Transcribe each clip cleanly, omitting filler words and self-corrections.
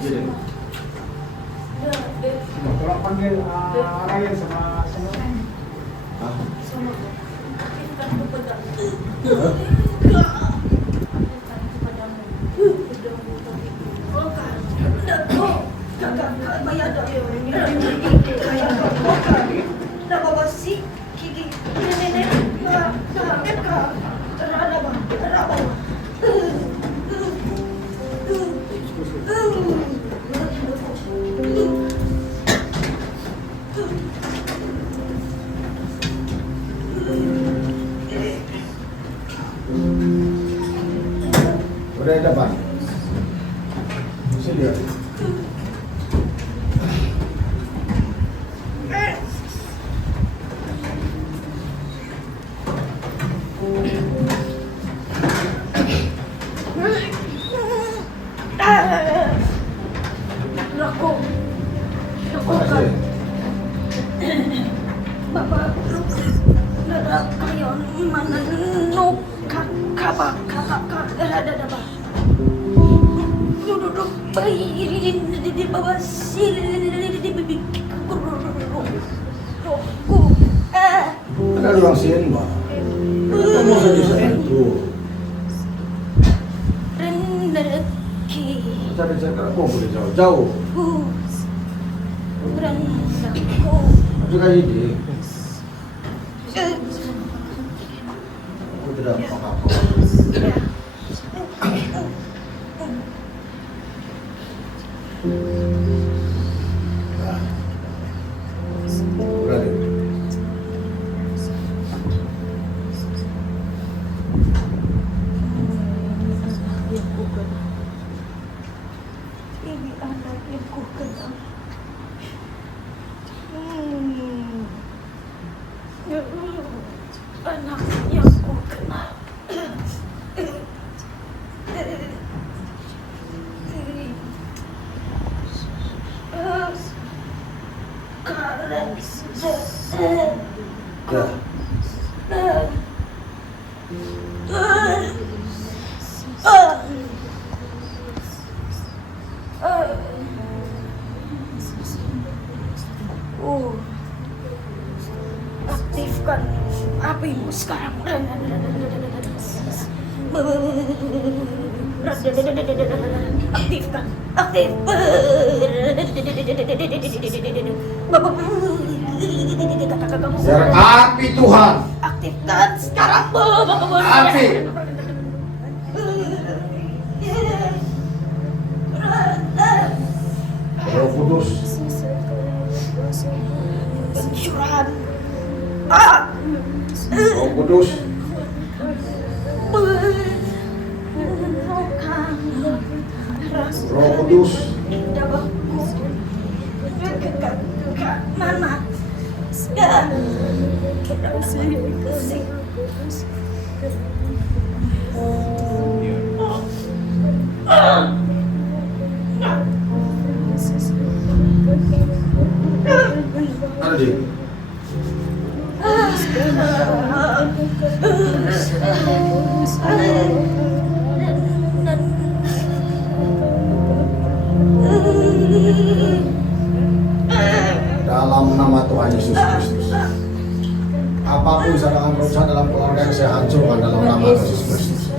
Jadi. Tolong panggil Ryan sama Ah. Udah ada Pak? Bisa lihat. Makasih. Bapak dadak kayon manenuk kakak ada apa? Duduk bayi di bawah sini di bibik Ada ruang sini Pak. Kamu saja saya itu. Rendaki Cari cakap aku boleh jauh-jauh. Rendaku Juga ini. Aku tidak apa-apa. Nah. Berani. Ini anak yang ku kenal. Anak yang ku kenal. Ya. Aktifkan apimu sekarang. Aktifkan. Aktif. Biar api Tuhan. Aktifkan sekarang. Api. Roh Kudus. Pencurahan. Roh Kudus. Roh Kudus. Mama. Ada di. Dalam nama Tuhan Yesus Kristus. Apapun serangan roh jahat dalam keluarga yang saya hancurkan dalam nama Yesus Kristus.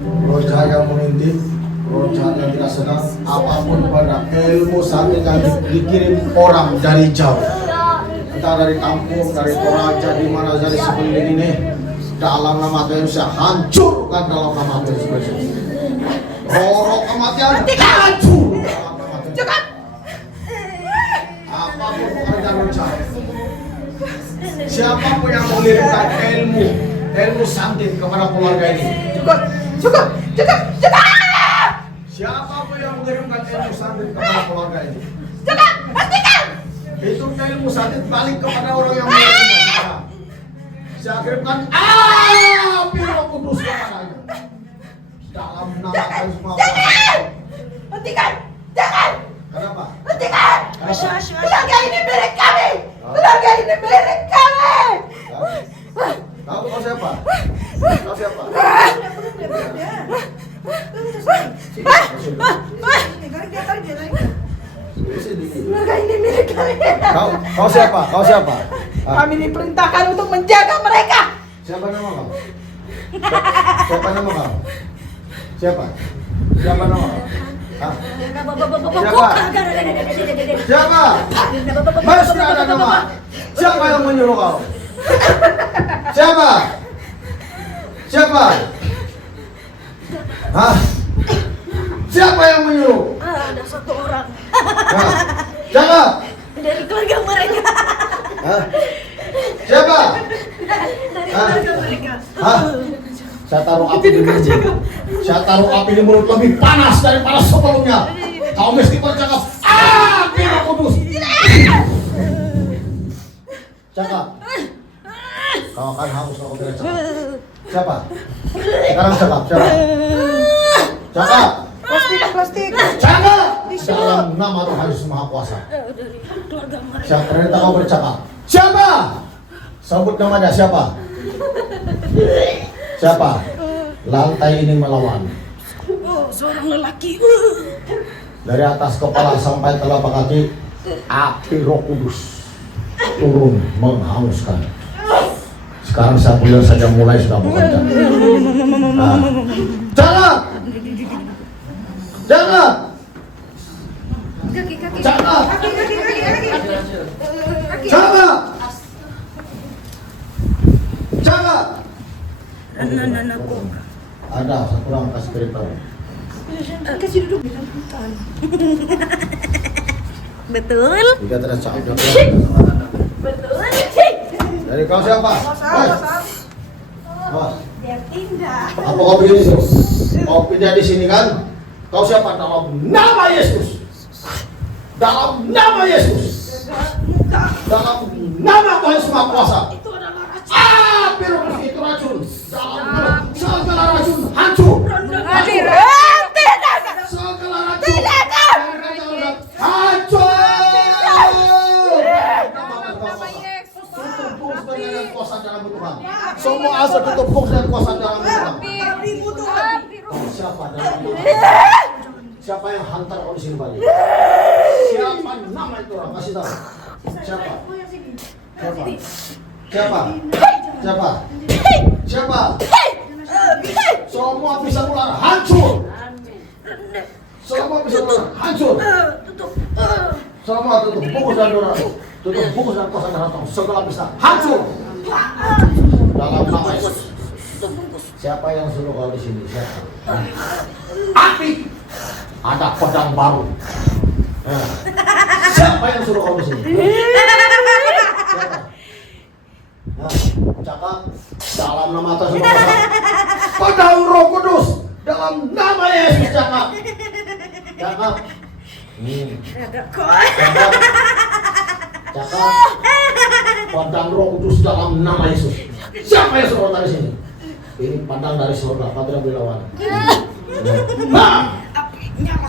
Roh jahat yang mengintip, roh jahat yang tidak senang, apapun pada ilmu saat yang dikirim orang dari jauh, entah dari kampung, dari Toraja, di mana dari sekeliling ini, dalam nama Tuhan Yesus saya hancurkan dalam nama Tuhan Yesus Kristus. Roh kematian hancur dalam nama Tuhan Yesus. Apapun pekerjaan roh jahat, siapapun yang mengirimkan ilmu santet kepada keluarga ini, cukup. Siapapun yang mengirimkan ilmu santet kepada keluarga ini, Hentikan! itu ilmu santet balik kepada orang yang mengirimkan. Saya kirimkan api Roh Kudus kepadanya. Dalam nama Tuhan semua. Hentikan! Jangan! Kenapa? Hentikan! Kenapa? Keluarga ini milik kami! Keluarga ini milik kami! Kau siapa? Kau siapa? Kau siapa? Kau siapa? Kami diperintahkan untuk menjaga mereka. Siapa nama kau? Siapa nama kau? Siapa? Siapa nama kau? Hah? Siapa? Siapa? Mesti ada nama. Siapa yang menyuruh kau? Siapa? Siapa? Hah? Siapa yang menyuruh? Ada satu orang Hah? Siapa? dari keluarga mereka. Hah? Siapa? Dari keluarga mereka. Hah? Saya taruh api di mulut. Saya taruh api di mulut lebih panas daripada sebelumnya. Kau mesti bercakap. Api Roh Kudus. Cakap. Kau akan haus kalau tidak cakap. Siapa? Sekarang cakap. Siapa? Cakap. Plastik. Cakap. Dalam nama Tuhan Yesus Maha Kuasa. Dari keluarga mereka. Saya perintah kau bercakap. Siapa? Sebut nama dia. Siapa? Siapa? Lantai ini melawan. Oh, seorang lelaki. Dari atas kepala sampai telapak kaki, api Roh Kudus turun menghanguskan. Sekarang saya boleh saja mulai sudah bekerja. Nah. Jangan! Jangan! Kaki. Jangan! Kaki. Jangan! Jangan! Anak-anakku. Ada, saya kurang kasih beritahu. Kasih duduk. Betul. Jika tidak cakap, Betul. dari kau siapa? Wah, Dia tindak. apa kau begini sih? Kau pindah di sini kan? Kau siapa? Dalam nama Yesus. Dalam nama Yesus. Dalam nama Tuhan Yesus Maha Kuasa. Itu adalah racun. Api Roh Kudus itu racun. Dalam nama segala racun hancur. Segala racun hancur. Tutup bungkus dengan kuasa dalam Tuhan. Semua asal tutup bungkus dengan kuasa dalam Tuhan. Siapa dalam Tuhan? Siapa yang hantar kau di sini balik? Siapa nama itu orang? Kasih tahu. Siapa? Siapa? Siapa? Siapa? Siapa? Semua bisa ular hancur. Semua bisa ular hancur. Tutup. Semua tutup bungkus dan doa. Tutup bungkus dan kuasa darah Tuhan. Segala bisa hancur. Dalam nama Yesus. Siapa yang suruh kau di sini? Siapa? Api. Ada pedang baru. Siapa yang suruh kau di sini? Siapa? Cakap dalam nama Tuhan Yesus. Pedang Roh Kudus dalam nama Yesus. Cakap. Cakap. Cakap. Cakap. Pedang Roh Kudus dalam nama Yesus. Siapa yang suruh kau di sini? Ini pandang dari surga, kau tidak boleh lawan.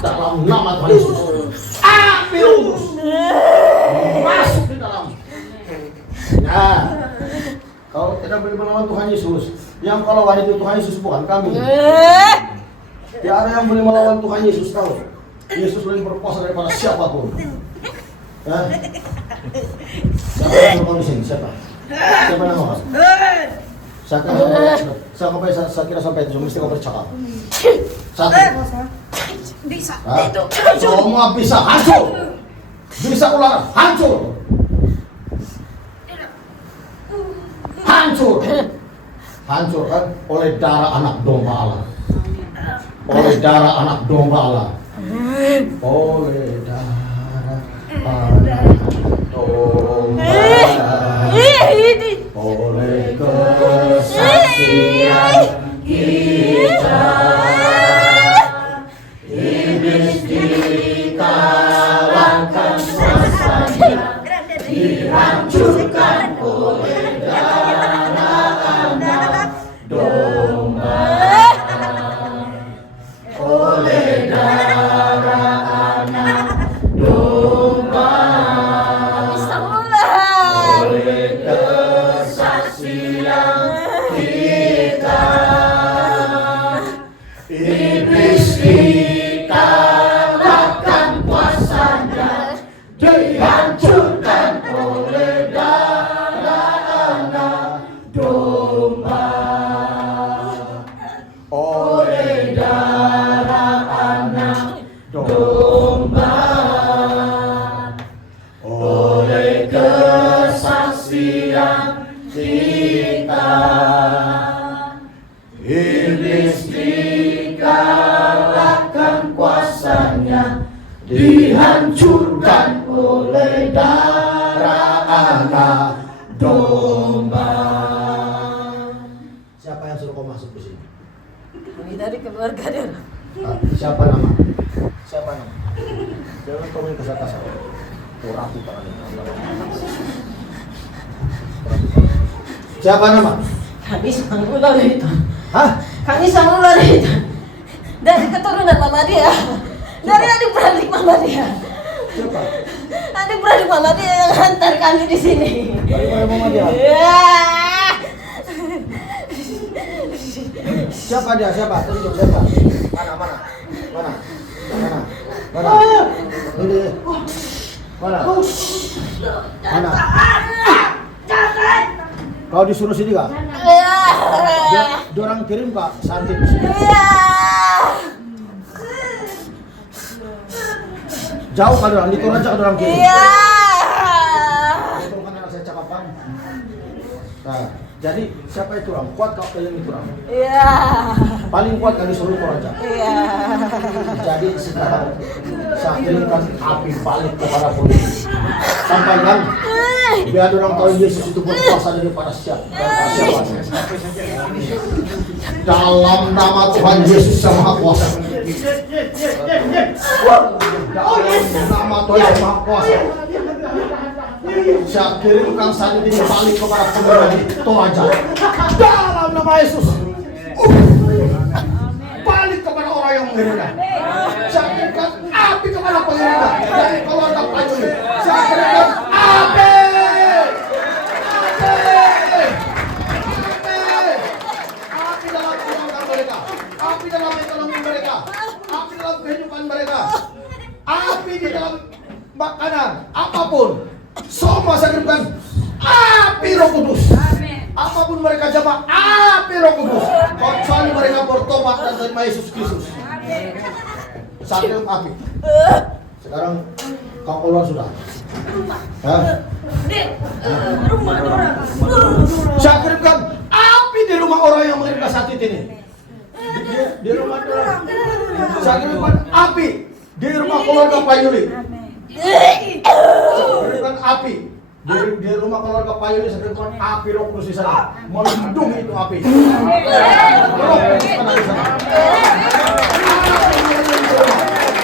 Dalam nama Tuhan Yesus, api Roh Kudus masuk di dalam. Nah, kau tidak boleh melawan Tuhan Yesus. Yang kalau lawan itu Tuhan Yesus, bukan kami. Tiada yang boleh melawan Tuhan Yesus, tahu? Yesus lebih berkuasa daripada siapapun. Siapa yang kau di sini? Siapa? Siapa nama kau? Saya kira sampai itu mesti kau bercakap. Satu. Bisa. Hah? Itu. Semua bisa hancur. Bisa ular hancur. Hancur. Hancur kan oleh darah anak domba Allah. Oleh darah anak domba Allah. Oleh darah anak domba Allah. Oleh kesaksian kita. Iblis dikalahkan, kuasanya dihancurkan oleh darah anak domba. Oleh darah anak domba. Oleh kesaksian kita. Iblis dikalahkan. domba. Oleh kesaksian kita, iblis dikalahkan kuasanya, dihancurkan oleh darah anak domba. Siapa yang suruh kau masuk di sini? Kami dari keluarga dia. Siapa nama? Siapa nama? Jangan kau main kesatasan. Kurang tangan ini. Siapa nama? Kami sang ular itu. Hah? Kami sang ular itu. Dari keturunan mama dia. Dari adik-beradik mama dia. Siapa? Adik-beradik mama dia yang hantar kami di sini. Adik-beradik mama dia? Iya. Siapa dia? Siapa? Tunjuk siapa? Mana? Ini. Mana? Kau disuruh sini kak? Iya. Dia orang kirim kak Santi di sini. Iya. Jauh kan orang, itu aja orang kirim. Iya. Itu kan anak saya cakapan. Nah, jadi siapa itu orang? Kuat kau yang itu orang? Iya. Paling kuat kan disuruh itu aja. Iya. Jadi sekarang saya kirimkan api balik kepada polisi. Sampaikan biar orang tahu Yesus itu berkuasa daripada siapa. Dalam nama Tuhan Yesus yang Maha Kuasa. Dalam nama Tuhan yang Maha Kuasa. Saya kirimkan saat ini balik kepada pengguna itu aja. Dalam nama Yesus. Balik kepada orang yang mengirimkan. Saya kirimkan api kepada pengirimkan dari keluarga Payuni. Saya kirimkan api. Api dalam kehidupan mereka. Api dalam ekonomi mereka. Api dalam kehidupan mereka. Api di dalam makanan. Apapun. Semua saya kirimkan api Roh Kudus. Apapun mereka jamaah, api Roh Kudus. Kecuali mereka bertobat dan terima Yesus Kristus. Saya kirim api. Sekarang kau keluar sudah. Hah? Rumah orang. Saya kirimkan api di rumah orang yang mengirimkan sakit ini. Di rumah orang. Saya kirimkan api di rumah keluarga Payuni. Kirimkan api di rumah keluarga Payuni. Saya kirimkan api Roh Kudus di sana, melindungi itu api. Roh Kudus ada di sana.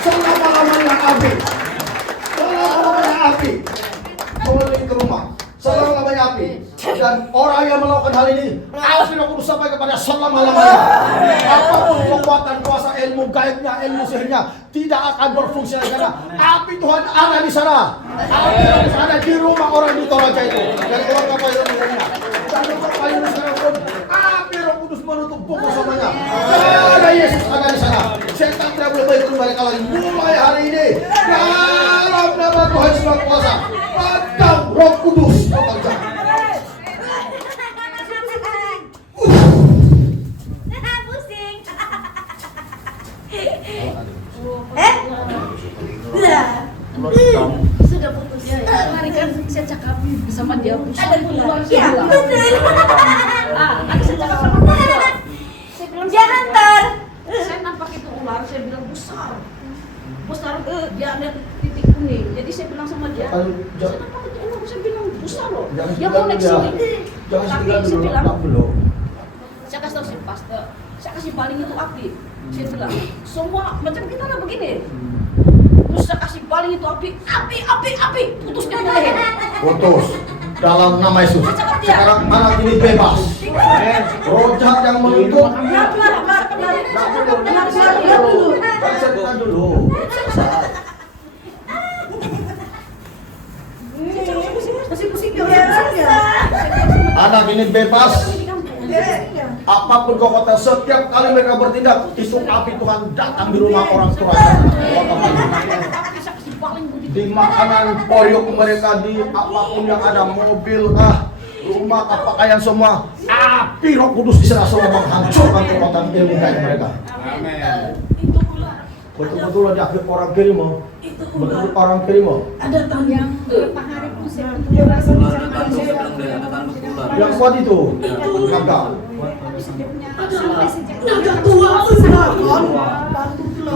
Selama-lamanya api. Selama-lamanya api. Keliling ke rumah. Selama-lamanya api. Dan orang yang melakukan hal ini, api Roh Kudus sampai kepada selama-lamanya. Apapun kekuatan, kuasa, ilmu gaibnya, ilmu sihirnya tidak akan berfungsi lagi karena api Tuhan ada di sana. Api ada di rumah orang di Toraja itu. Dan keluarga Payuni lainnya. Dan rumah Payuni sekarang pun api Roh Kudus menutup pukul semuanya. Ada Yesus ada di sana. Setan tidak boleh berikut mereka lagi. Mulai hari ini dalam nama Tuhan Yesus Maha Kuasa, padam Roh Kudus bekerja. Pusing. Sudah putus ya. Kemarin kan saya cakap sama dia Ada pulang. Saya Ya, bilang, betul. Nanti saya cakap sama dia. Saya bilang, Jangan tar. saya nampak itu ular, saya bilang besar. Besar, dia ada titik kuning. Jadi saya bilang sama dia, saya nampak itu ular, saya bilang besar loh. Dia mau naik sini. Jangan Tapi sekitar saya dulu, bilang, tak belum. saya kasih tahu si pastor, saya kasih baling itu api. Saya bilang, semua macam kita lah begini. Terus saya kasih baling itu api, api, putus dia leher. Putus dalam nama Yesus. Sekarang anak ini bebas. Roh jahat yang menuntut. Cerita dulu. Masih pusing dia. Anak ini bebas. Apapun kekuatan, setiap kali mereka bertindak, itu api Tuhan datang di rumah orang tua. Di makanan poriok mereka, di apapun yang ada, mobil kah, rumah kah, pakaian semua, api Roh Kudus di sana semua menghancurkan kekuatan ilmu gaib mereka. Betul-betul ada akhir orang Kirimo. Itu Betul orang Kirimo. ada tamu yang Yang kuat itu. Naga. naga tua.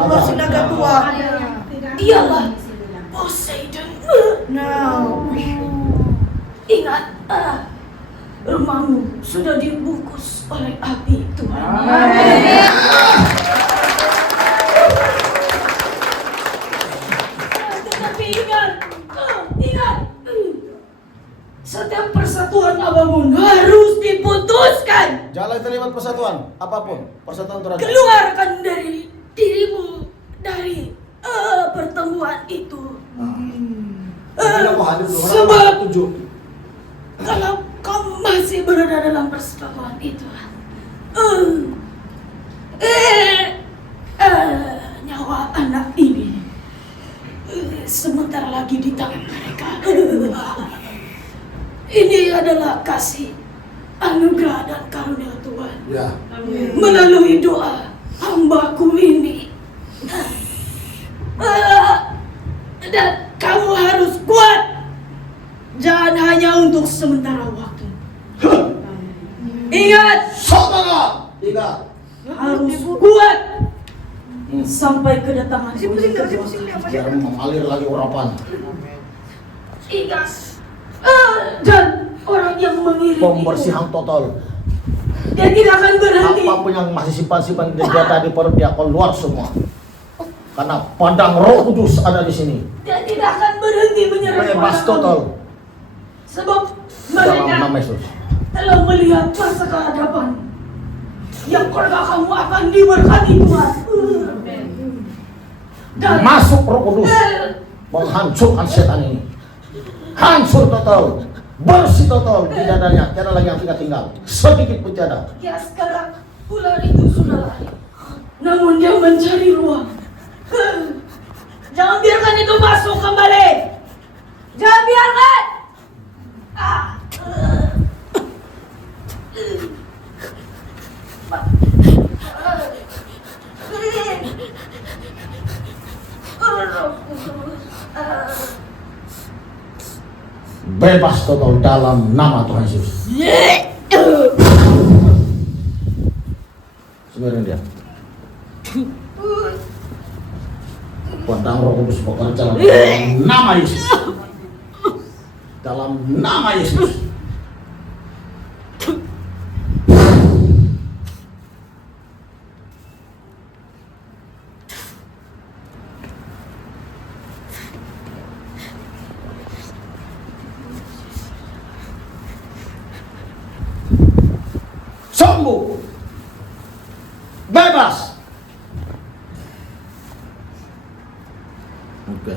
Masih naga tua. Iyalah Poseidon. Ingat, rumahmu sudah dibungkus oleh api Tuhan. Tetapi ingat, setiap persatuan Abangmun harus diputuskan. Jangan terlibat persatuan apapun. Persatuan terakhir. Keluarkan dari dirimu dari pertemuan itu. Tidak mau hadir dulu. Sebab Tujuh. kalau kau masih berada dalam persetujuan itu, nyawa anak ini sebentar lagi di tangan mereka. Ini adalah kasih, anugerah dan karunia Tuhan Ya. melalui doa hambaku ini. Dan kamu harus kuat. Jangan hanya untuk sementara waktu. Ingat, Saudara. Ingat. harus kuat sampai kedatangan yang kedua. Biar mengalir lagi urapan. Ingat, dan orang yang mengirim Pembersihan total. dia tidak akan berhenti. Apapun yang masih simpan-simpan di dia tadi perut dia keluar semua. Karena padang Roh Kudus ada di sini. Dia tidak akan berhenti menyerang Bebas kamu. total. Sebab Dalam mereka nama Yesus. telah melihat masa kehadapan yang keluarga kamu akan diberkati Tuhan. Dan Masuk Roh Kudus. Menghancurkan setan ini. Hancur total. Bersih total di dadanya. Tiada lagi yang tinggal. Sedikit pun tiada. ya sekarang ular itu sudah lari. Namun dia mencari ruang. Jangan biarkan itu masuk kembali. Jangan biarkan. Bebas total dalam nama Tuhan Yesus. Sebenarnya dia. Padang Roh Kudus bekerja dalam nama Yesus. Dalam nama Yesus. Sembuh. Bebas. Oke.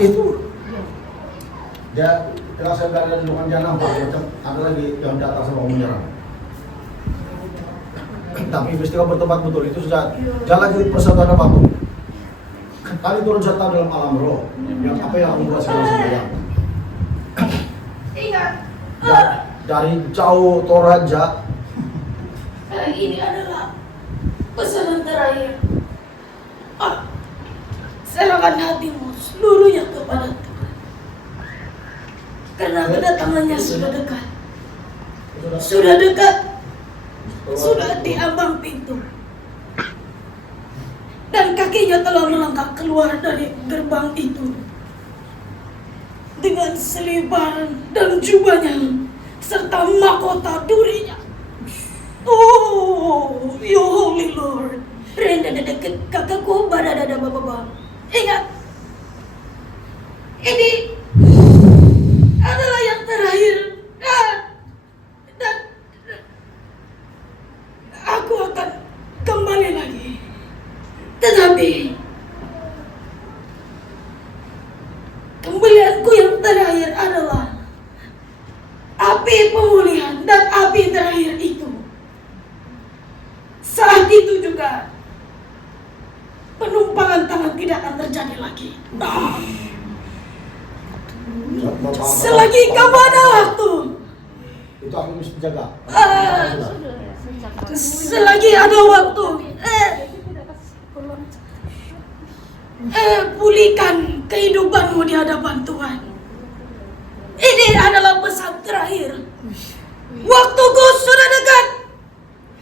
Itu dia kerasa berada di lubang janang Pak, macam ada lagi yang datang sama menyerang. Tapi peristiwa bertempat betul itu sudah jalan di persatuan apapun. Kali turun serta dalam alam roh yang apa yang aku buat sekarang sembahyang. Ingat, Dari jauh Toraja. ini adalah pesanan terakhir. Serahkan hatimu seluruhnya kepada Tuhan. Karena kedatangannya sudah dekat. Sudah dekat. Sudah di ambang pintu. Dan kakinya telah melangkah keluar dari gerbang itu. Dengan selibaran dan jubahnya serta mahkota durinya. Oh, you holy Lord. Renda deket kakakku badadada bababa. Ingat, ini adalah yang terakhir. Dan aku akan kembali lagi. Tetapi kembalianku yang terakhir adalah api pemulihan dan api terakhir itu. Saat itu juga penumpangan tangan tidak akan terjadi lagi. Selagi kamu ada waktu, Itu aku mesti jaga. Selagi ada waktu, pulihkan kehidupanmu di hadapan Tuhan. Ini adalah pesan terakhir. Waktuku sudah dekat.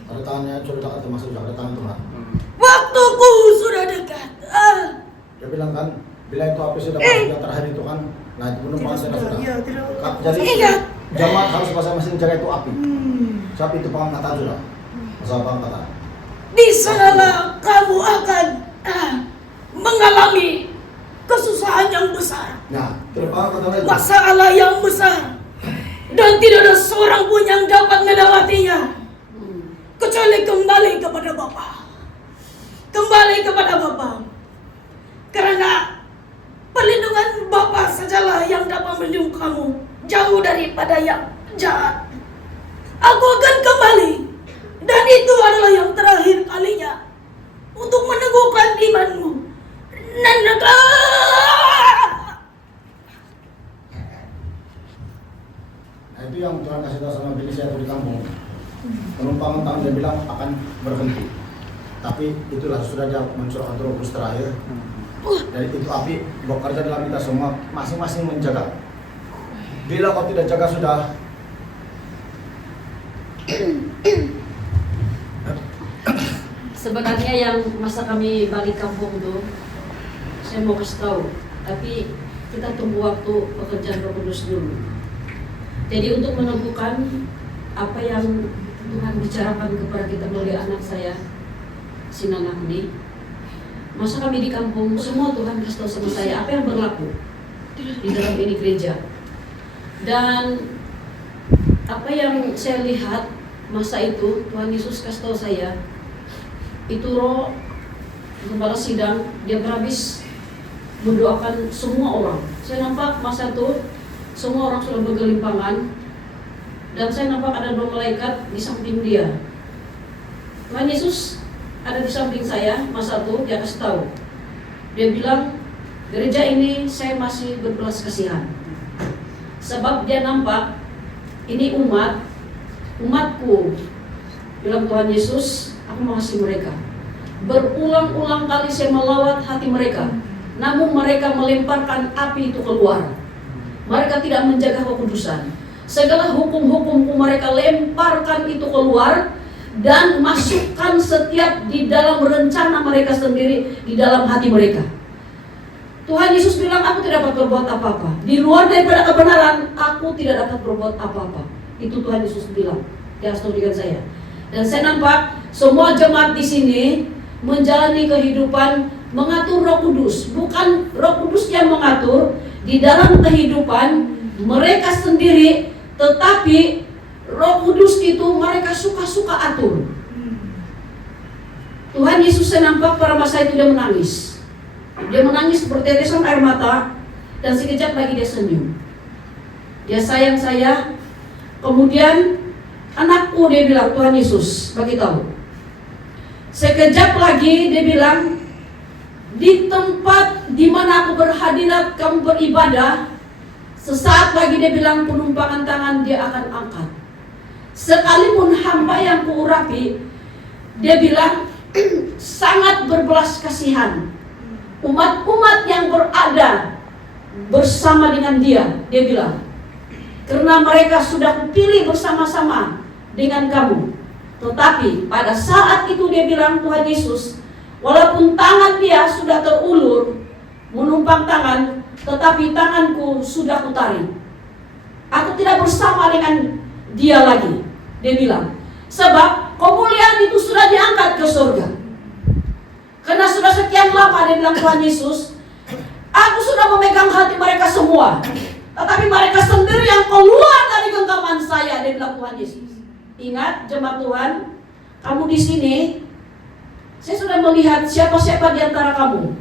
Ada tangannya sudah dekat termasuk ada tangan Tuhan. Waktuku sudah dekat. Dia bilang kan, bila itu api sudah masuk yang terakhir itu kan, nah itu penumpang sudah. Jadi Ingat. jamaat harus masing-masing jaga itu api. Sebab itu pengangkatan sudah. Masalah pengangkatan. Di sanalah kamu akan mengalami kesusahan yang besar, Nah, terpangkatan itu. masalah yang besar, dan tidak ada seorang pun yang dapat melewatinya kecuali kembali kepada Bapa. Kembali kepada Bapa. Karena perlindungan Bapa sajalah yang dapat melindungi kamu jauh daripada yang jahat. Aku akan kembali, dan itu adalah yang terakhir kalinya untuk meneguhkan imanmu. Nah itu yang Tuhan kasih tahu sama bini saya di kampung. Penumpang tahun dia bilang akan berhenti. Tapi itulah sudah dia mencurahkan Roh Kudus terakhir. Dari itu api bekerja dalam kita semua, masing-masing menjaga. Bila kau tidak jaga sudah, Sebenarnya yang masa kami balik kampung tuh, saya mau kasih tahu, tapi kita tunggu waktu pekerjaan Roh Kudus dulu. Jadi untuk menemukan apa yang Tuhan bicarakan kepada kita melalui anak saya, si Nana ini, masa kami di kampung, semua Tuhan kasih tahu sama saya apa yang berlaku di dalam ini gereja. Dan apa yang saya lihat masa itu, Tuhan Yesus kasih tahu saya, itu roh gembala sidang, dia berhabis mendoakan semua orang. Saya nampak masa itu semua orang sudah bergelimpangan, dan saya nampak ada 2 malaikat di samping dia. Tuhan Yesus ada di samping saya masa itu, dia kasih tahu. Dia bilang, gereja ini saya masih berbelas kasihan. Sebab dia nampak ini umatku, bilang Tuhan Yesus, aku mengasihi mereka. Berulang-ulang kali saya melawat hati mereka, namun mereka melemparkan api itu keluar. Mereka tidak menjaga kekudusan. Segala hukum-hukumku mereka lemparkan itu keluar, dan masukkan setiap di dalam rencana mereka sendiri, di dalam hati mereka. Tuhan Yesus bilang, aku tidak dapat berbuat apa-apa. Di luar daripada kebenaran, aku tidak dapat berbuat apa-apa. Itu Tuhan Yesus bilang. Dia harus dengan saya. Dan saya nampak semua jemaat di sini menjalani kehidupan mengatur Roh Kudus. Bukan Roh Kudus yang mengatur di dalam kehidupan mereka sendiri, tetapi Roh Kudus itu mereka suka-suka atur. Tuhan Yesus saya nampak pada masa itu dia menangis. Dia menangis seperti tetesan air mata, dan sekejap lagi dia senyum. Dia sayang saya. Kemudian anakku, dia bilang, Tuhan Yesus bagi tahu. Sekejap lagi dia bilang, di tempat di mana aku berhadirat kamu beribadah, sesaat lagi dia bilang penumpangan tangan dia akan angkat. Sekalipun hamba yang kuurapi, dia bilang sangat berbelas kasihan. Umat-umat yang berada bersama dengan dia bilang, karena mereka sudah kupilih bersama-sama dengan kamu. Tetapi pada saat itu dia bilang, Tuhan Yesus, walaupun tangan dia sudah terulur menumpang tangan, tetapi tanganku sudah kutarik. Aku tidak bersama dengan dia lagi, dia bilang. Sebab kemuliaan itu sudah diangkat ke surga. Karena sudah sekian lama, dia bilang Tuhan Yesus, aku sudah memegang hati mereka semua, tetapi mereka sendiri yang keluar dari genggaman saya, dia bilang Tuhan Yesus. Ingat jemaat Tuhan, kamu di sini, saya sudah melihat siapa-siapa di antara kamu.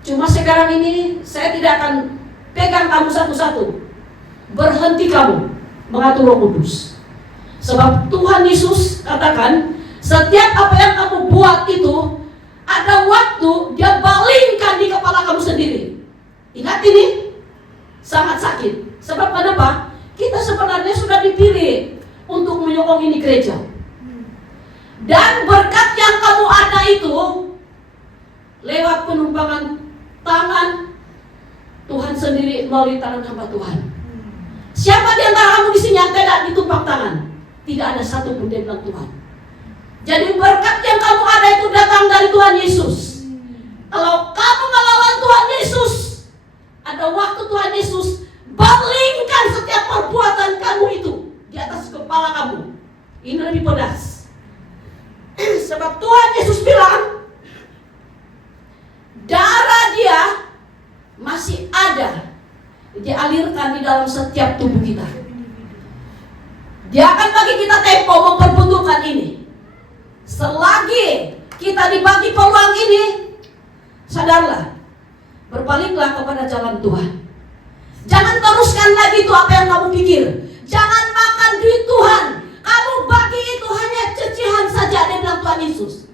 Cuma sekarang ini saya tidak akan pegang kamu satu-satu. Berhenti kamu mengatur Roh Kudus. Sebab Tuhan Yesus katakan, setiap apa yang kamu buat itu ada waktu dia balingkan di kepala kamu sendiri. Ingat ini sangat sakit. Sebab kenapa? kita sebenarnya sudah dipilih untuk menyokong ini gereja. Dan berkat yang kamu ada itu lewat penumpangan tangan Tuhan sendiri melalui tangan hamba Tuhan. Siapa di antara kamu di sini yang tidak ditumpang tangan? Tidak ada satu pun dia bilang Tuhan. Jadi berkat yang kamu ada itu datang dari Tuhan Yesus. Kalau kamu melawan Tuhan Yesus, ada waktu Tuhan Yesus balingkan setiap perbuatan kamu itu di atas kepala kamu. Ini lebih pedas. Sebab Tuhan Yesus bilang, darah dia masih ada, dialirkan di dalam setiap tubuh kita. Dia akan bagi kita tempo memperbutuhkan ini. Selagi kita dibagi peluang ini, sadarlah, berbaliklah kepada jalan Tuhan. Jangan teruskan lagi itu apa yang kamu pikir. Jangan makan duit Tuhan. Kamu bagi itu hanya cicihan saja, dia bilang Tuhan Yesus.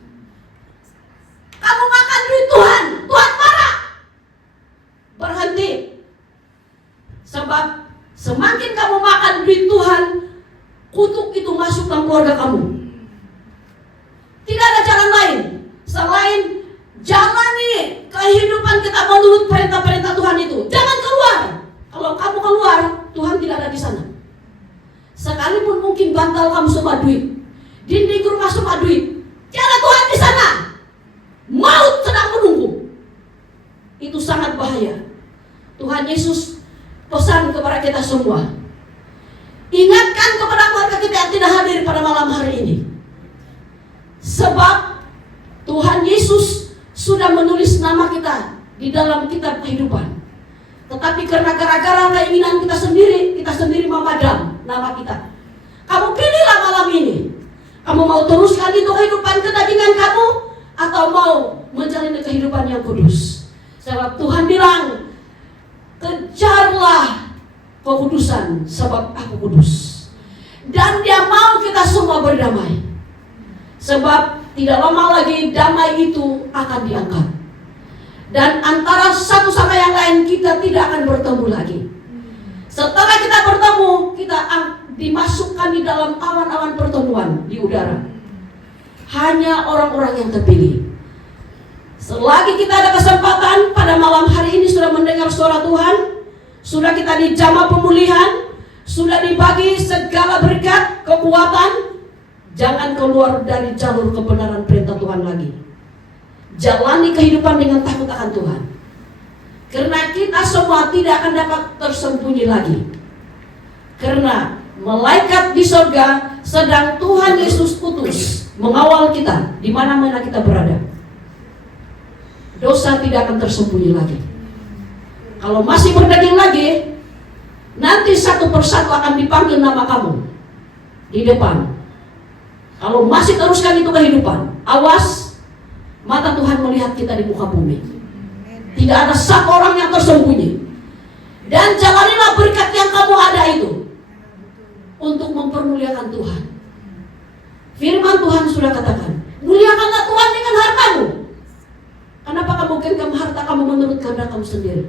Kamu makan duit Tuhan, Tuhan marah. Berhenti. Sebab semakin kamu makan duit Tuhan, kutuk itu masuk dalam keluarga kamu. Tidak ada jalan lain selain jalani kehidupan kita menurut perintah-perintah Tuhan itu. Jangan keluar. Kalau kamu keluar, Tuhan tidak ada di sana. Sekalipun mungkin bantal kamu semua duit, dinding rumah semua duit, tiada Tuhan di sana. Maut sedang menunggu. Itu sangat bahaya. Tuhan Yesus pesan kepada kita semua. Ingatkan kepada keluarga kita yang tidak hadir pada malam hari ini. Sebab Tuhan Yesus sudah menulis nama kita di dalam kitab kehidupan. Tetapi karena gara-gara keinginan kita sendiri memadam nama kita. Kamu pilihlah malam ini. Kamu mau teruskan itu kehidupan kedagingan kamu, atau mau menjalani kehidupan yang kudus. Sebab Tuhan bilang, kejarlah kekudusan, sebab aku kudus. Dan dia mau kita semua berdamai. Sebab tidak lama lagi damai itu akan diangkat. Dan antara satu sama yang lain kita tidak akan bertemu lagi. Setelah kita bertemu, kita dimasukkan di dalam awan-awan pertemuan di udara. Hanya orang-orang yang terpilih. Selagi kita ada kesempatan pada malam hari ini sudah mendengar suara Tuhan, sudah kita dijamah pemulihan, sudah dibagi segala berkat, kekuatan, jangan keluar dari jalur kebenaran perintah Tuhan lagi. Jalani kehidupan dengan takut akan Tuhan. Karena kita semua tidak akan dapat tersembunyi lagi. Karena malaikat di surga sedang Tuhan Yesus utus mengawal kita di mana-mana kita berada. Dosa tidak akan tersembunyi lagi. Kalau masih berdaging lagi, nanti satu persatu akan dipanggil nama kamu di depan. Kalau masih teruskan itu kehidupan, awas, mata Tuhan melihat kita di muka bumi. Tidak ada satu orang yang tersembunyi. Dan jalanilah berkat yang kamu ada itu untuk mempermuliakan Tuhan. Firman Tuhan sudah katakan, muliakanlah Tuhan dengan hartamu. Kenapa kamu genggam harta kamu menurut kehendak kamu sendiri?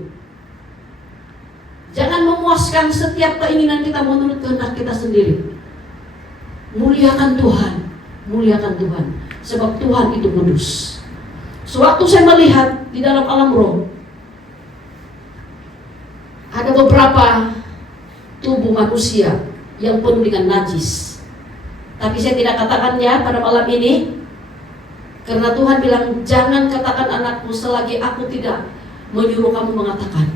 Jangan memuaskan setiap keinginan kita menurut kehendak kita sendiri. Muliakan Tuhan, muliakan Tuhan. Sebab Tuhan itu kudus. Sewaktu saya melihat di dalam alam roh, ada beberapa tubuh manusia yang penuh dengan najis. Tapi saya tidak katakannya pada malam ini, karena Tuhan bilang, jangan katakan anakku selagi aku tidak menyuruh kamu mengatakan.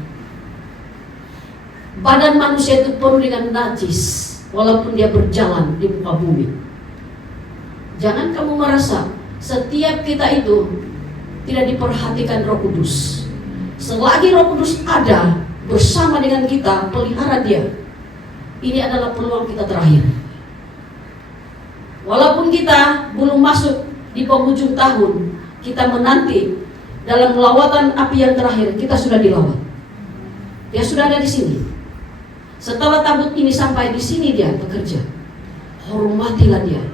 Badan manusia itu penuh dengan najis, walaupun dia berjalan di muka bumi. Jangan kamu merasa setiap kita itu tidak diperhatikan Roh Kudus. Selagi Roh Kudus ada bersama dengan kita, pelihara dia. Ini adalah peluang kita terakhir. Walaupun kita belum masuk di penghujung tahun, kita menanti dalam lawatan api yang terakhir, kita sudah dilawat. Dia sudah ada di sini. Setelah tabut ini sampai di sini dia bekerja. Hormatilah dia.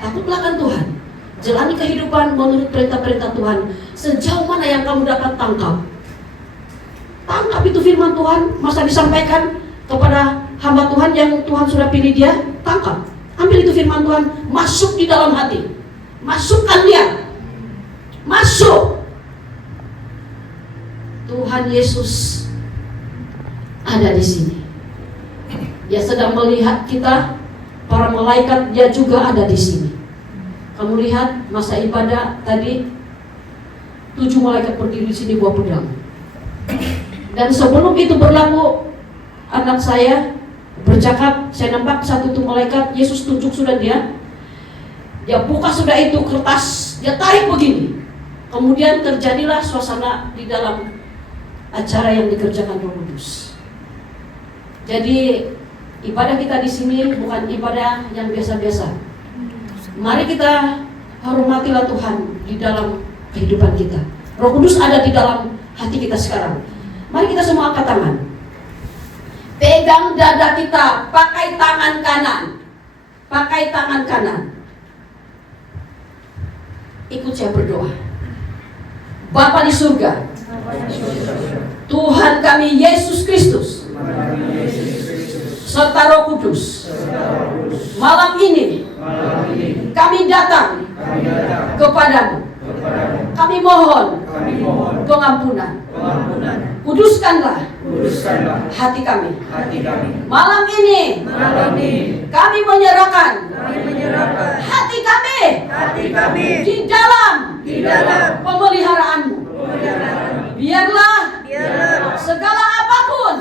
Takutlah akan Tuhan. Jalani kehidupan menurut perintah-perintah Tuhan. Sejauh mana yang kamu dapat tangkap. Tangkap itu firman Tuhan. Masa disampaikan kepada hamba Tuhan yang Tuhan sudah pilih dia, tangkap. Ambil itu firman Tuhan, masuk di dalam hati. Masukkan dia. Masuk. Tuhan Yesus ada di sini. Dia sedang melihat kita, para malaikat dia juga ada di sini. Kamu lihat masa ibadah tadi, 7 malaikat berdiri di sini bawa pedang. Dan sebelum itu berlaku, anak saya bercakap, saya nampak satu tuh malaikat, Yesus tunjuk sudah dia buka sudah itu kertas, dia tarik begini. Kemudian terjadilah suasana di dalam acara yang dikerjakan Roh Kudus. Jadi ibadah kita di sini bukan ibadah yang biasa-biasa. Mari kita hormatilah Tuhan di dalam kehidupan kita. Roh Kudus ada di dalam hati kita sekarang. Mari kita semua angkat tangan. Pegang dada kita, pakai tangan kanan. Pakai tangan kanan. Ikut saya berdoa. Bapa di surga, Tuhan kami Yesus Kristus, serta Roh Kudus, malam ini kami datang kepadamu. Kami mohon pengampunan. Kuduskanlah hati kami. Malam ini kami menyerahkan hati kami di dalam pemeliharaanmu. Biarlah segala apapun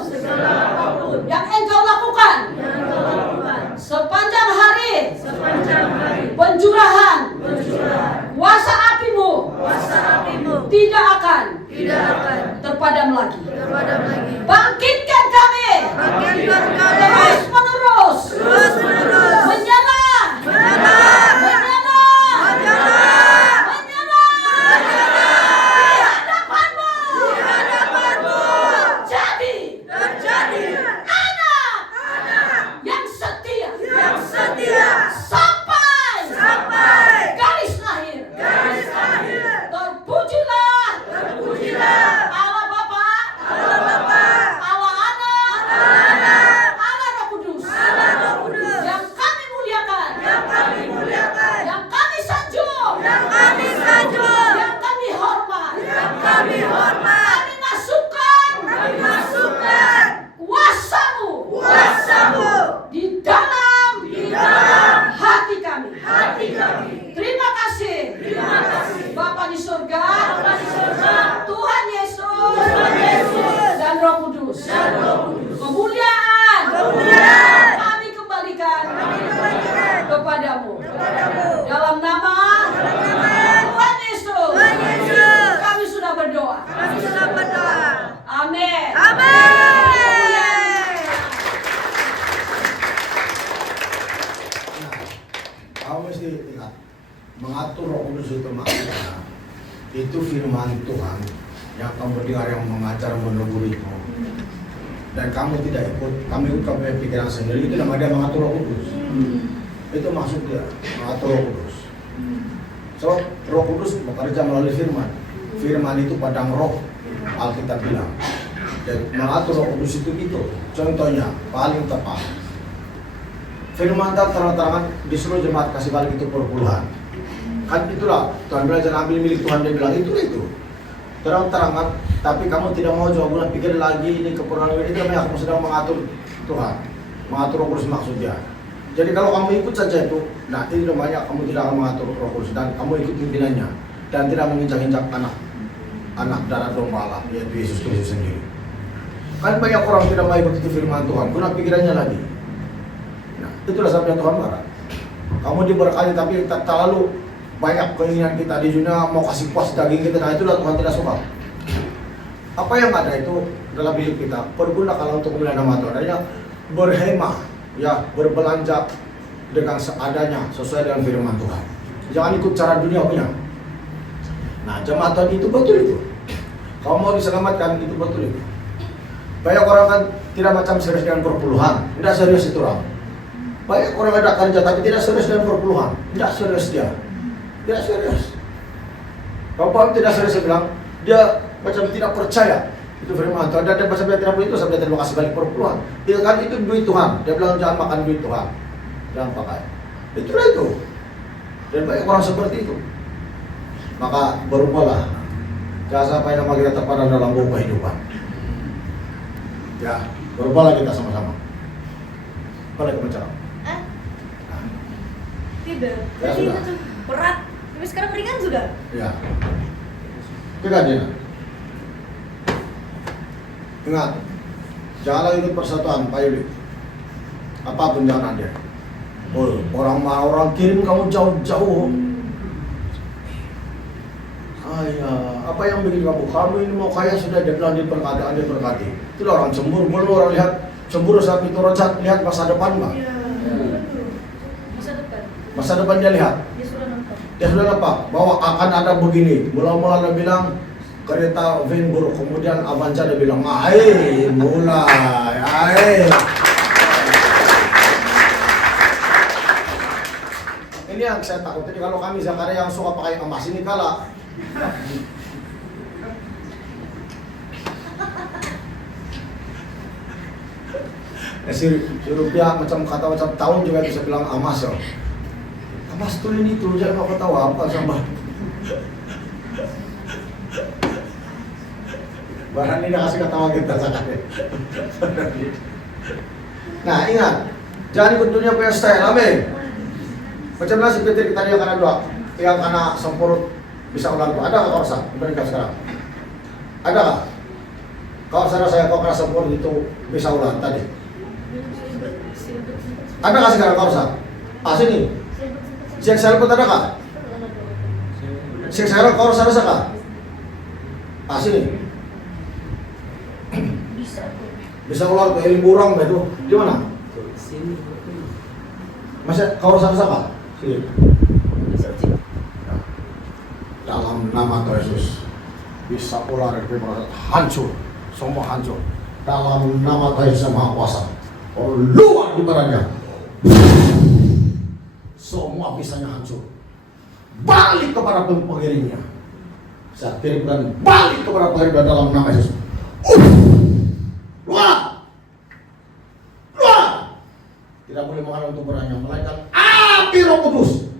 yang engkau lakukan sepanjang hari pencurahan kuasa apimu tidak akan terpadam lagi. Bangkitkan kami terus menerus menyala di hadapanmu. Jadi anak yang setia sampai garis akhir. Terpujilah Allah Bapa, Allah Anak, Allah Roh Kudus, yang kami muliakan, yang kami sanjung, yang kami hormat, kami masukkan kuasamu di dalam hati kami. Terima kasih Bapa di surga, Tuhan Yesus dan Roh Kudus. Kemuliaan kami kembalikan kepadamu. Dalam nama Tuhan Yesus kami sudah berdoa. Amin. Kamu mesti ingat, mengatur Roh Kudus itu maksudnya itu firman Tuhan yang kamu dengar yang mengajar menegur itu, dan kamu tidak ikut, kamu ikut kamu pikiran sendiri, itu namanya mengatur Roh Kudus. Itu maksudnya mengatur Roh Kudus. So Roh Kudus bekerja melalui firman. Firman itu padang roh, Alkitab bilang. Dan mengatur Roh Kudus itu gitu. Contohnya paling tepat, firman terang-terangan disuruh jemaat kasih balik itu perpuluhan. Kan itulah Tuhan bilang jangan ambil milik Tuhan, dia bilang itu terang-terangan. Tapi kamu tidak mau coba pikir lagi ini keperluan ini, namanya kamu sedang mengatur Tuhan, mengatur Roh Kudus maksudnya. Jadi kalau kamu ikut saja itu, nah ini namanya kamu tidak akan mengatur Roh Kudus dan kamu ikut pimpinannya dan tidak menginjak-injak anak darah domba Allah, yaitu Yesus Kristus sendiri. Kan banyak orang tidak mau ikut itu firman Tuhan, guna pikirannya lagi. Nah, itulah sabda Tuhan marah. Kamu diberkati tapi terlalu banyak keinginan kita di dunia, mau kasih puas daging kita, nah itulah Tuhan tidak suka. Apa yang ada itu dalam hidup kita, pergunakan untuk kemuliaan nama Tuhan. Adanya berhemah, ya berbelanja dengan seadanya sesuai dengan firman Tuhan. Jangan ikut cara dunia punya. Nah, jemaat Tuhan itu betul itu. Kalau mau diselamatkan itu betul itu. Banyak orang kan tidak macam serius dengan perpuluhan, tidak serius itu orang. Banyak orang ada kerja tapi tidak serius dengan perpuluhan, tidak serius dia, tidak serius. Bapak tidak serius, dia bilang dia macam tidak percaya Itu firman Tuhan. Dan pas saya tidak boleh itu, saya bilang terima kasih balik perpuluhan. Dia kan itu duit Tuhan. Dia bilang jangan makan duit Tuhan, jangan pakai. Itulah itu. Dan banyak orang seperti itu. Maka berubahlah. Jangan sampai nama kita terpandang dalam bau kehidupan. Ya, berubahlah kita sama-sama. Balik ke bicara. Tidak. Ya, Jadi sudah. itu tuh berat. Tapi sekarang ringan sudah. Ya. Ingat Dina. Ingat. Janganlah ikut persatuan Pak Yuli. Apapun jangan ada. Oh, orang kirim kamu jauh-jauh. Apa yang bikin kamu ini mau kaya sudah dia bilang diberkati. Itulah orang cemburu. Belum orang lihat cemburu saat itu rojat lihat masa depan Pak. Iya. Betul. Masa depan. Masa depan dia lihat. Dia sudah nampak. Dia sudah nampak bahwa akan ada begini. Mula-mula dia bilang kereta van buruk, kemudian Avanza dia bilang, mulai. Ini yang saya takut. Jadi kalau kami Zakaria yang suka pakai emas ini kalah. Si rupiah macam tahun juga bisa bilang emas ya. Emas tuh ini tuh jangan aku tahu apa sama. Barang ini kasih ketawa kita Zakaria. Nah ingat, jangan ikut dunia punya style, amin. Macam mana si Peter kita dia karena dua, yang karena sempurut bisa ulang tuh. Ada nggak kau rasa? Berikan sekarang. Ada nggak? Kau rasa saya kau kerasa sempurut itu bisa ulang tadi? Ada nggak sekarang kau rasa? Sini. Si Excel pun ada nggak? Si Excel kau rasa kah? Sini. Bisa ulang tuh, ini burung itu. Di mana? Masa kau rasa kah? Sini. Dalam nama Tuhan Yesus bisa ular dari hancur, semua hancur. Dalam nama Tuhan Yesus Maha Kuasa, keluar di badannya. Semua bisanya hancur. Balik kepada pengirimnya. Saya kirimkan balik kepada pengirimnya dalam nama Yesus. Keluar! Keluar! Tidak boleh makan untuk beranyam, melainkan api Roh Kudus.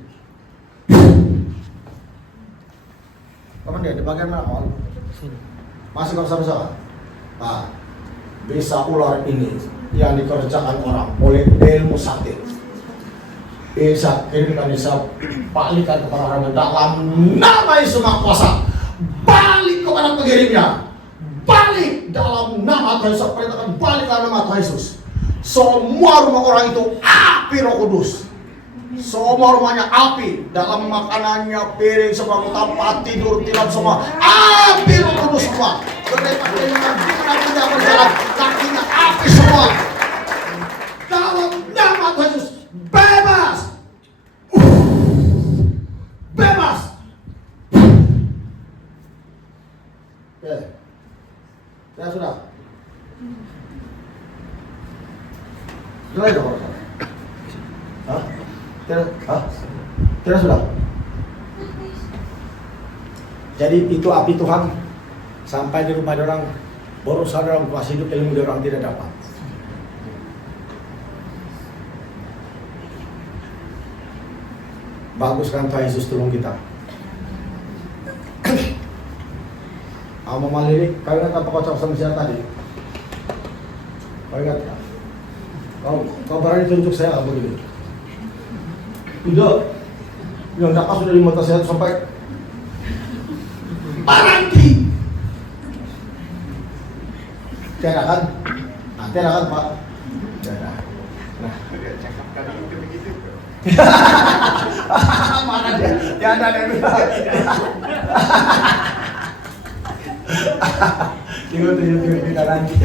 Kapan dia? Di bagian mana kawan? Masih bersama-sama? Nah, bisa ular ini yang dikerjakan orang oleh ilmu sakti. Bisa kirimkan, bisa balikkan kepada orang dalam nama Yesus Maha Kuasa. Balik kepada pengirimnya. Balik dalam nama Tuhan Yesus. Perintahkan balik dalam nama Tuhan Yesus. Semua rumah orang itu api Roh Kudus. Semua rumahnya api, dalam makanannya, piring, semua tempat tidur, tilam semua api Roh Kudus semua. Berdekat dengan dimana tidak berjalan, kakinya api semua. Dalam nama Tuhan Yesus, bebas, bebas. Oke, ya sudah. Sudah itu kalau saya. Hah? Tidak sudah. Jadi itu api Tuhan sampai di rumah orang baru sadar orang kuasa hidup ilmu orang tidak dapat. Bagus kan Tuhan Yesus tolong kita. Mama Lirik, kau ingat apa kau cakap sama saya tadi? Kau ingat? Kau berani tunjuk saya apa begitu? Tidak. Yang dapat sudah di mata saya sampai berhenti. Tidak kan? Nah, tidak kan Pak? Tidak. Nah, mana dia? Ya ada yang bilang. Tengok kita nanti.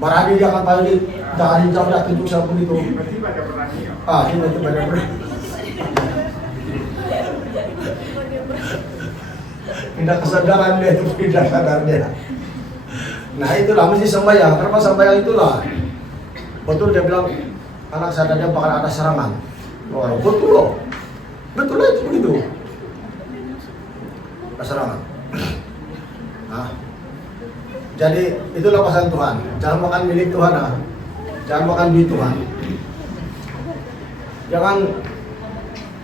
Berani dia akan balik dari jauh dah tunjuk saya begitu. Tiba-tiba ada berani ya. Tiba-tiba ada berani. Pindah kesadaran dia itu, pindah sadar dia. Nah itulah mesti sembahyang. Kenapa sembahyang itulah? Betul dia bilang anak sadarnya bakal ada serangan. Oh, betul loh. Betul lah itu begitu. Ada serangan. Itulah pesan Tuhan. Jangan makan milik Tuhan, ah. Jangan makan duit Tuhan. Jangan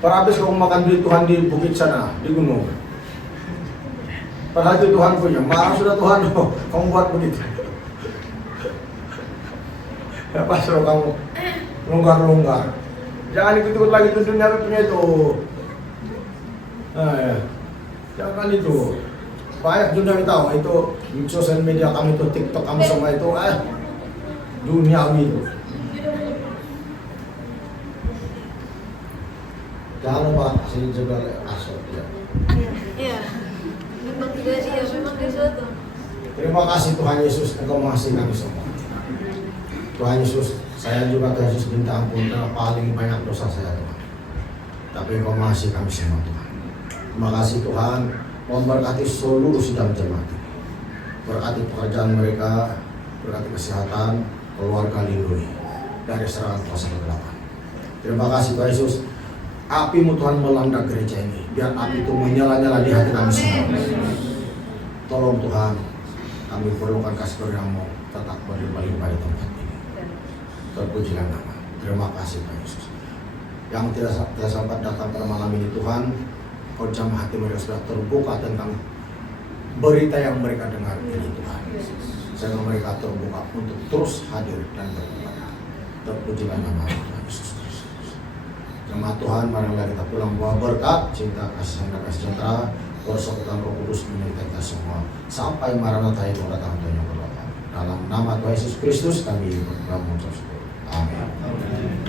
habis kamu makan duit Tuhan di bukit sana, di gunung. Padahal itu Tuhan punya. Marah sudah Tuhan, oh, kamu buat begitu. Ya pas kamu longgar-longgar. Jangan ikut-ikut lagi tuntunnya punya itu. Nah, ya. Jangan itu. Banyak dunia yang tahu itu sosial media kamu itu, TikTok kamu semua itu, duniawi itu. Jangan lupa sini juga asal ya. Iya. Memang tidak iya, memang di situ. Terima kasih Tuhan Yesus, Engkau mengasihi kami semua. Tuhan Yesus, saya juga Tuhan Yesus minta ampun karena paling banyak dosa saya Tuhan. Tapi Engkau mengasihi kami semua Tuhan. Terima kasih Tuhan, memberkati seluruh sidang jemaat ini. Berkati pekerjaan mereka, berkati kesehatan, keluarga lindungi dari serangan kuasa kegelapan. Terima kasih Tuhan Yesus. Api-Mu Tuhan melanda gereja ini, biar api itu menyala-nyala di hati kami semua. Tolong Tuhan, kami perlukan kasih karunia-Mu tetap berlimpah-limpah di tempat ini. Terpujilah nama. Terima kasih Tuhan Yesus. Yang tidak sempat datang pada malam ini Tuhan, Kau jamah hati mereka sudah terbuka tentang berita yang mereka dengar ini Tuhan. Sehingga mereka terbuka untuk terus hadir dan beribadah. Terpujilah nama Tuhan Yesus. Jemaat Tuhan, marilah kita pulang bawa berkat, cinta, kasih, dan sejahtera, persekutuan Roh Kudus menyertai kita semua sampai Maranatha itu datang Tuhan yang berdoa. Dalam nama Tuhan Yesus Kristus kami berdoa mengucap syukur.